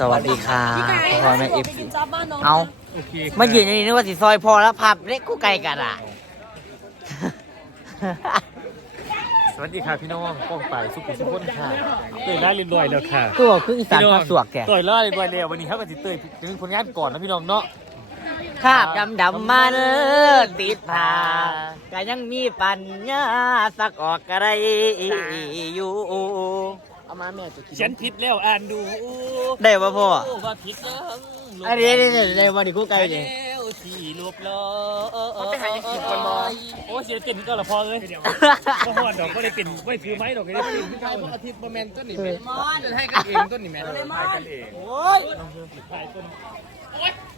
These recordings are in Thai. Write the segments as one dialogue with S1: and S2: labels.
S1: สวัสดีค่ะพ่อแม่เอฟ
S2: กินจ้าบ้านน้อง
S1: เอา
S3: โอเค
S1: มายืนอย่างนี้นึกว่าสิซอยพอแล้วพับเล็กกูไกลกันอะ
S3: สวัสดีค่ะพี่น้องป้องไปสุขุมสุขนค่ะเตยล่าเรียบร้อยแล้วค่ะ
S1: ตัวคืออีสานภาคสวกแก
S3: เตยล่าเรียบร้อยแล้ววันนี้เขาก็สิเตยถึงผลงานก่อนนะพี่น้องเนาะ
S1: คาบดำดำๆมาเลิศติดผ้าก็ยังมีปัญญาสักออกกระไรอยู่
S2: เอามาแม่จะกิน
S3: ฉันผิดแล้วอ่านดู
S1: ได้ป่ะพ่อ
S3: ว่าผิดแล้ว
S1: อันนี้นี่นี่ได้มาดิกูไกลเลย
S3: แล้วที่ลบล้อ
S2: ไปหากินคนมอ
S3: โอ้เสียเกินก็ละพอเลยก็หอดดอกก็ได้เป็นไม่ถือไม้ดอกก็ได้เป็น
S2: ใครพวกอาทิตย์บะแมนต้นนี่แม่จะให้กันเองต้นนี่แม่ให้กันเอง
S1: โอ้ย
S3: ถ่ายต้น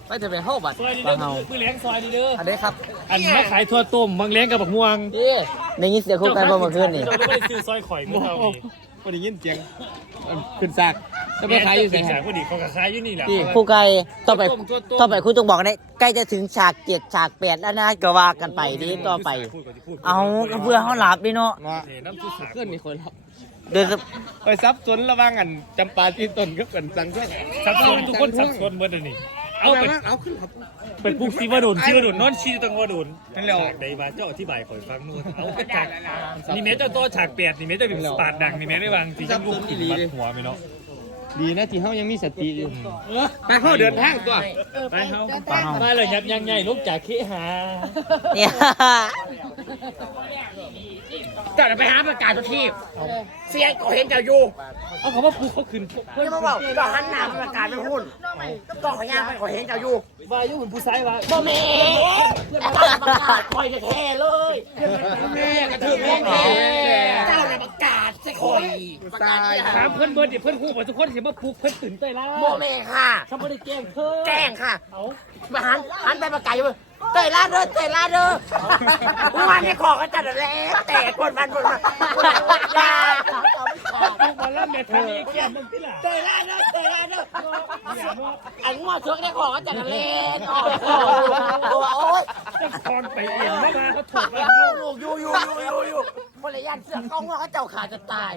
S2: ไปจะไปเข้าบัตร
S3: ซอยนี้เด้อมือเลี้ยงซอยนี้เด้อ
S2: อันนี้ครับ
S3: อันมาขายทั่วต้มบางเลี้ยงกับบักม่วง
S2: พี่
S1: ในนี้เสียงคุกกันบ่เมื่อคืนนี่
S3: เจ้าไม่ได้ซื้อซอยข่อยมือเรา นี่
S2: พอได้ยินเสียงขึ้นซากจะไปขายอยู่ไหน
S3: สายพอดีเขาก็ขายอยู่นี่แหละ
S1: ครูไก่ต่อไปต่อไปคุณจงบอกนะใกล้จะถึงฉากเจ็ดฉากแปดแล้วนะก็ว่ากันไปดีต่อไป เอาก็เพื่อเขาหลับดิเนาะ
S2: ว่า
S3: น้ำซุป
S2: เพื่อนมีคนรับ
S1: เดิน
S2: ไปซับซ้นระว่างกันจำปาที่ต้นก็เป็นสังเกต
S3: สับสนทุกคนสับสนหมดเลยนี่
S2: เอา
S3: เอา
S2: ไป
S3: ไป
S2: เอาขึ้นครับ
S3: เป็นปุ๊กซีวาโดนซีวาโดนนอนชีตังวาโดน
S2: นั่นแหละ
S3: ฉากใดมาเจ้าอธิบายข่อยฟังนู่นเอาไปฉากนี่แม่เจ้าตัวฉากแปดนี่แม่เจ้าเป็นสตาร์ดังนี่แม่ได้วางสีชมพูขึ้นมัดหัวไหมเนาะ
S2: ดีนะที่เฮายังมีสติอยู่ไปเข้าเดินทางตัว
S3: ไปเฮามาเลยยับยังไงลูกจากเคหา
S1: เนี่ย
S2: จะไปหาประกาศทีเสียงก็เห็นเจ้าอยู่
S3: เอาคำว่าปุ๊กเขาขึ้นเพื่อน
S1: จะมาบอกก็หันหน้าประกาศไปพูดก็ขยันไปขอเห็นเจ้าอยู่
S3: วายุเหมือนผู้ชายวะ
S1: บ่แม่ประกาศคอยจะแท้เลย
S2: แม่กระทืบแม่แม่
S1: เจ้าเนี่ยประกาศจะคอย
S2: ตาย
S3: ถามเพื่อนเบิร์ดเดี๋ยวเพื่อนคู่หมดทุกคนเห็นว่าปุ๊กเพื่อนตื่นเต้นแล้ว
S1: บ่แม่ค่ะ
S3: เขาไม่ได้แกล้งเธอ
S1: แกล้งค่ะ
S3: เอา
S1: มาหันหันไปประกาศอยู่ เตยลาดเด้อเตยลาดเด้อวันนี้ขอกันจัดแล้วแต่คนมันคนมันยา
S3: ปุ๊กมาแล้วแม่ทำอีกแก้มมึงที่ล่ะ
S1: เตยลาดเด้อเตยลาดเด้ออันงัวเชือกได้ขอกันจัดแล้วโอ้ย
S3: จะคอนไปเองไม่มาเขาถูกแล้วลูก
S1: อยู่อยู่อยู่อยู่อยู่คนละยันเสือกกล้องว่าเขาเจ้าขาจะตาย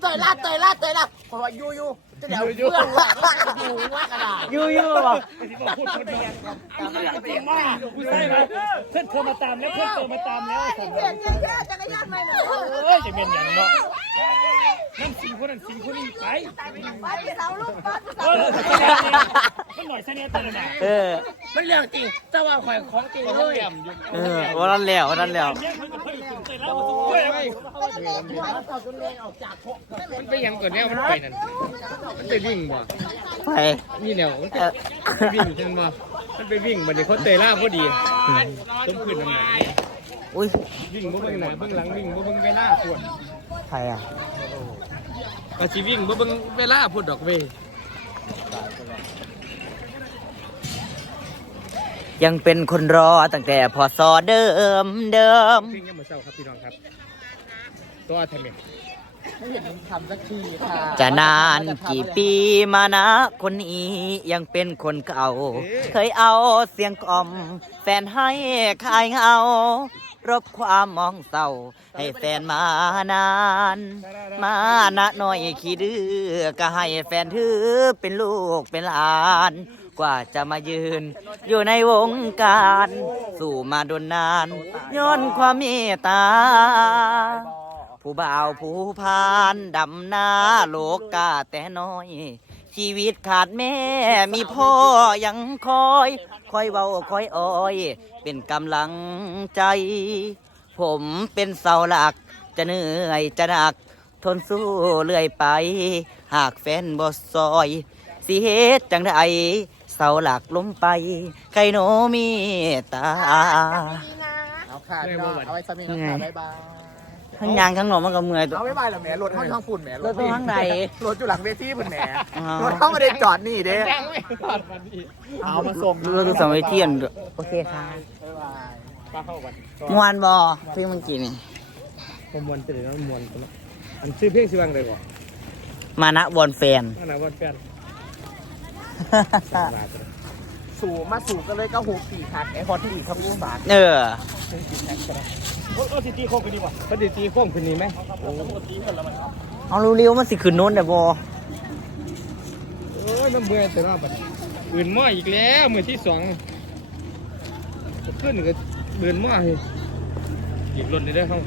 S1: เตยลาดเตยลาดเตยลาดเพราว่าอยู่อยู่จะเดี๋ยวเพื่อนว่าอยู่ว่ากระดาษอยู่อยู่บอก
S3: ที่บอกพูดคนเดียว
S1: จริงมาก
S3: ผู้ชายมเพื่อนโทรมาตามแล้วเพื่อนโทรมาตามแล้วสั่ง
S4: เปลี่ยนยังแค่จักรยานไปหน่อ
S3: เอ้ยจะเป็นอย่างเนาะนั่นสิงคนนั้นสิงคนนี้ไป
S4: ไปที่สาวลูกบ้าน
S3: เออมันหน่อยเสน่ห์ตัวน่ะ
S1: เออ
S2: ไม่เรื่องจริงเจ้าว่าข่อยของจริงเลย
S1: เออวันนั้นแล้ววันนั้นแล้ว
S3: เนี่ยมันก็ค่อยตื่นเต้นแล้วมันจะช่วยอะไร
S2: มันไปยังก่อนแนวมันไปนั่นมันไปวิ่งบ่
S1: ไป
S2: นี่แนวมัน
S1: เออ
S2: ไปวิ่งจังบ่มันไปวิ่งมันเลยเขาเตะล่าพอดีต้มขึ้นทำไม
S1: อุ้ย
S2: วิ่งบ่เบิ่งหน้าเบิ่งหลังวิ่งบ่เบิ่งเวลาปวด
S1: ใครอะ
S2: ก็สิวิ่งบ่เบิ่งเวลาพูดดอกเวย
S1: ยังเป็นคนรอตั้งแต่พอซอเดิมเดิม
S2: เพลงยังมื้อเช้าครับพี่น้องครับ ตัวทำเอง
S1: ทำสักทีค่ะจะนานกี่ปีมานะ คนนี้ยังเป็นคนเก่า เคยเอาเสียงกล่อม แฟนให้คลายเหงารบความมองเศร้า ให้แฟนมานาน มานะหน่อยขี้ดื้อก็ให้แฟนถือเป็นลูกเป็นหลาน กว่าจะมายืน อยู่ในวงการ สู่มาดนนาน ย้อนความเมตตา ผู้บ่าวผู้พานดำหน้าโลกกาแต่น้อย ชีวิตขาดแม่มีพ่อยังคอย คอยเบาคอยอ้อย เป็นกำลังใจ ผมเป็นเสาหลัก จะเหนื่อยจะหนักทนสู้เรื่อยไป หากแฟนบ่ซอย สิเฮ็ดจังได เสาหลักล้มไป ใครโนมีตา
S2: เอาค่ะเอาไว้สมิงค่ะบ๊ายบาย
S1: ทั้งยางทั้งหนอมันก็เมื่อยตัว
S2: เอาบ๊ายบายเหรอแหมรถข้างทางฝุ่นแหม
S1: รถตู้ข้างใน
S2: รถอยู่หลังเวทีพุ่นแหม
S1: อ๋อ
S2: รถเข้ามาได้จอดนี่เด้เอามาส่ง
S1: เราดูสังเวทีอันด้วยโอเคค่ะ
S2: ป้าเข้ากัน
S1: มวนบอเพลงเมื่อกี้นี่
S2: ผมมวนตื่นแล้วมวนอันชื่อเพลงชื่อว่าอะไรบ่
S1: มานะบอลแฟน
S2: อันนั้นวันแฟน สู่มาสู่กันเลยก็หกสี่คักไอฮอตที่ดีครับพี่บาท
S1: เออ
S3: โอ้สิตีโคกกันดีกว่า
S2: พอดีตีโค้งคืนนี้ไหม
S1: เอาเร็วๆมันสิขึ้นโน้นเดี๋ยวบอ
S2: เอน้ำเบื่อแต่รอบบัดปืนหม้ออีกแล้วมือที่สองขึ้นก็ปืนหม้อเลยหยิบรถเลยได้อเขา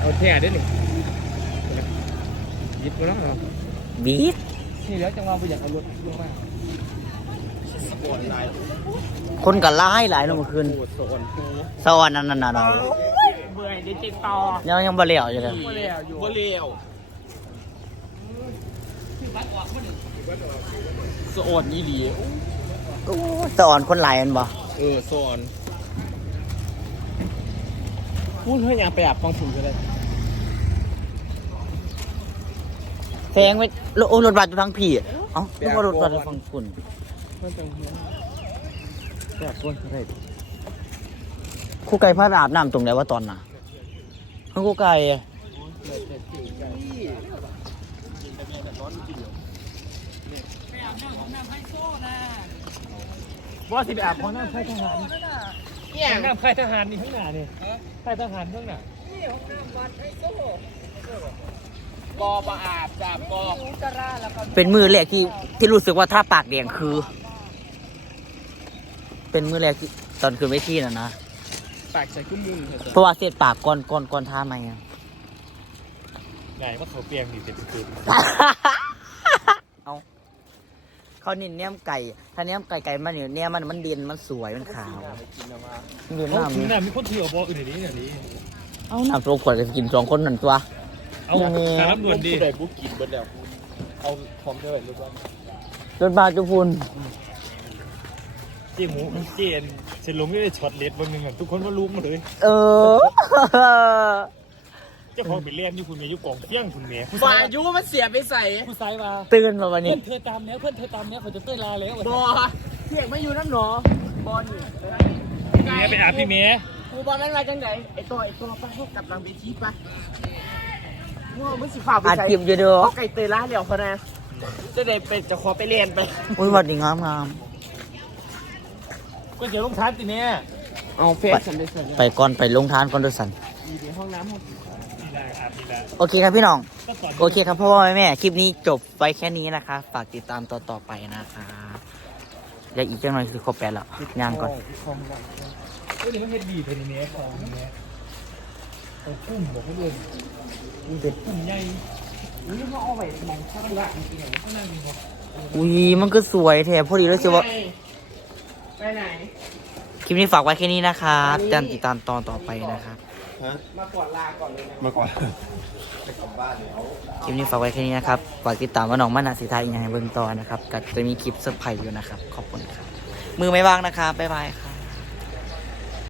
S2: เอาแท้ได้อนี่หยิบมาแล้วเหรอ
S1: บีด
S2: นี่แล้วจังหวะไปอยากเอารถลงมา
S1: คนก็ร้ายหลายเนาะเมื่อคืน
S2: โอ้โซนปู
S1: สวรรค์นั่นน่ะเนาะ
S2: เบื่อดิจิตอล
S1: ยังยังบ่เลี้ยวอยู่เลย
S2: บ่เลี้ยวอยู่บ่เลี้ยวโซนนี่ดี
S1: สวรรค์คนหลายมันบ่
S2: เออโซนพูดเพื่อยังไปอาบฟองผุนก็ได้
S1: แซงไป โอ้รถบัสอยู่ทางพี่เอ้านึกว่ารถบัสอยู่ฝั่งคุณ
S2: มันจังหัวแบบก้นก็ได้
S1: ครูไก่พาไปอาบน้ำตรงไหนว่าตอนน่ะครูไก่อะ
S2: ว่าสิไปอาบของน้ำไฟทหารเนี่ย
S3: ข้างหน้าค่ายทหารนี่ข้างหน้านี่ค่ายทหารข้างหน้า
S2: บอปอาบจับบอ
S1: เป็นมือแรกที่ที่รู้สึกว่าถ้าปากแดงคือ เป็นมือแรกที่ตอนขึ้นเวทีน่ะนะ
S2: ปากใส่กุ้งมุ้งเถอะ
S1: เพราะว่าเสียดปากก่อนก่อนก่อนท่าไหมอะ
S3: ไงว่าเขาเปียงดีเต็มคืน
S1: เอาเขานินเนียมไก่ ถ้าเนียมไก่ไก่มันเนี่ยเนียมันมันเด่นมันสวยมันขาว
S2: กินออกมา
S1: มันเด่น
S3: เขา
S1: มาก
S3: ถึง
S1: เลย
S3: น่ะมีคนเที่ยวบอกอื่นนี้อย่างนี้
S1: เอาน้ำตัวขวดจะกินสองคนนั่นตัว
S3: เอาสารด่วนดี
S2: ผู้บุกกินเบิดแล้ว เอาพร้อมเท่าไหร่รู้ป่ะ
S1: จนบาจุพุน
S3: เจ๊หมูเจนเชนลงไม่ได้ช็อตเล็ดบางหนึ่งอะทุกคนว่ารู้หมดเลย
S1: เออ
S3: เจ้าของไปเล่นนี่คุณเมย์ยุกองเที่ยงคุณเมย์ผู้
S2: วา
S3: ชาย
S2: ยุมันเสียไปใส่
S3: ผู้ชายมา
S1: ตื่นมาวันนี้
S3: เพื่อนเธอตามแล้วเพื่อนเธอตามแล้วเขาจะเต้ยลาแล้ว
S2: บอเที่ยงไม่อยู่น้ำหนอบอลนี่
S3: เมย์ไปอาบพี่เมย์
S2: กูบอลนั้นมาจังไหนไอตัวไอตัวไปให้กับหลังเวทีปะ มึงเอามึงสิฝ่าไป
S1: อัด
S2: ใส่
S1: คลิปอยู่เด้อ
S2: เพราะไก่เตยล่าเหลียวเขานะจะได้เป็นจะขอไปเรียนไป
S1: อุ้ยวัดดีงามงาม
S3: ก็เดี๋ยวลงท้ายสิเมย์
S2: เอาเฟซฉันไปใส่
S1: ไปก่อนไปลงทานก่อนด้วยสัน
S2: ดีในห้องน้ำห้อง
S3: นี่แหละอาบนี่แหละ
S1: โอเคครับพี่น้อง
S3: ก็สอน
S1: โอเคครับพ่อพ่อแม่แม่คลิปนี้จบไว้แค่นี้นะคะฝากติดตามต่อต่อไปนะคะเดี๋ยวอีกจังหน่อยคือครบแปดแล้วย่างก่อน
S3: เฮ้ยนี่มันเฮ็ดดีเป็นเมย์ของเมย์ เอากุ้งบอกเขาด้วยอุ้ยเด็ดกุ้งใหญ่
S2: อุ้ยเขาเอาไปมองข้างล่างจริงๆเหรอ
S3: ข้างล่างมีบอก
S1: อุ้ยมันก็สวยแถมพอดีเลยสิว่า
S2: ไปไหน
S1: คลิปนี้ฝากไว้แค่นี้นะครับจำติดตามตอนต่อไปนะครับ
S2: มาก่อนลาก่อนเลยนะ
S3: มาก่อน
S1: คลิปนี้ฝากไว้แค่นี้นะครับ ฝากติดตามว่าน้องมันนาสิทายยังไงเบื้องต่อนะครับก็จะมีคลิปเซอร์ไพรส์อยู่นะครับ ขอบคุณครับ มือไม่ว่างนะครับบ๊ายบายครับ